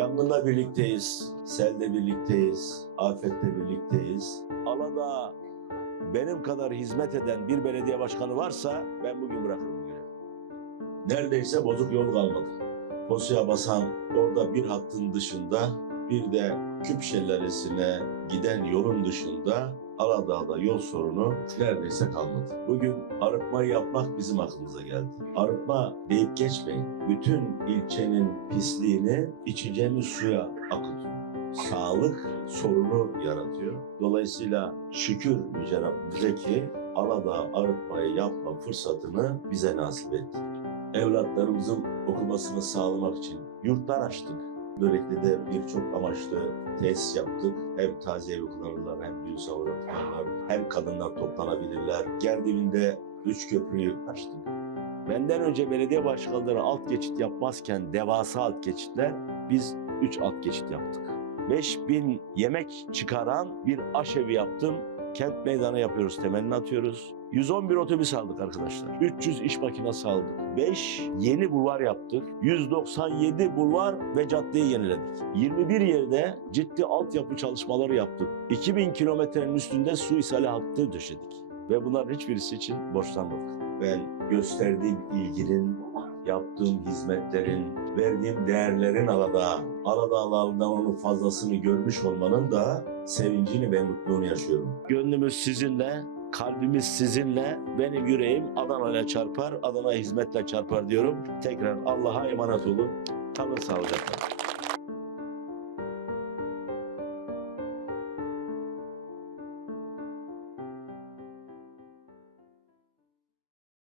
Yangında birlikteyiz, selde birlikteyiz, afette birlikteyiz. Alada benim kadar hizmet eden bir belediye başkanı varsa ben bugün bırakırım görevi. Neredeyse bozuk yol kalmadı. Posuya basan orada bir hattın dışında bir de Küp giden yolun dışında Aladağ'da yol sorunu neredeyse kalmadı. Bugün arıtmayı yapmak bizim aklımıza geldi. Arıtma deyip geçmeyin. Bütün ilçenin pisliğini içeceğimiz suya akıtıyor. Sağlık sorunu yaratıyor. Dolayısıyla şükür Yüce Rabbimize ki Aladağ arıtmayı yapma fırsatını bize nasip etti. Evlatlarımızın okumasını sağlamak için yurtlar açtık. Böylelikle de birçok amaçlı tesis yaptık. Hem taziye kullanırlar hem düğün kullanırlar. Hem kadınlar toplanabilirler. Gerdibinde üç köprüyü açtık. Benden önce belediye başkanları alt geçit yapmazken devasa alt geçitler biz üç alt geçit yaptık. 5000 yemek çıkaran bir aşevi yaptım. Kent meydanı yapıyoruz, temelini atıyoruz. 111 otobüs aldık arkadaşlar. 300 iş makinesi aldık. 5 yeni bulvar yaptık. 197 bulvar ve caddeyi yeniledik. 21 yerde ciddi altyapı çalışmaları yaptık. 2000 kilometrenin üstünde su ishali hattı döşedik. Ve bunların hiçbirisi için borçlanmadık. Ben gösterdiğim ilginin, yaptığım hizmetlerin, verdiğim değerlerin Aladağ, Aladağlardan onun fazlasını görmüş olmanın da sevincini ve mutluluğunu yaşıyorum. Gönlümüz sizinle, kalbimiz sizinle, benim yüreğim Adana'ya çarpar, Adana'ya hizmetle çarpar diyorum. Tekrar Allah'a emanet olun. Kalın sağlıcakla.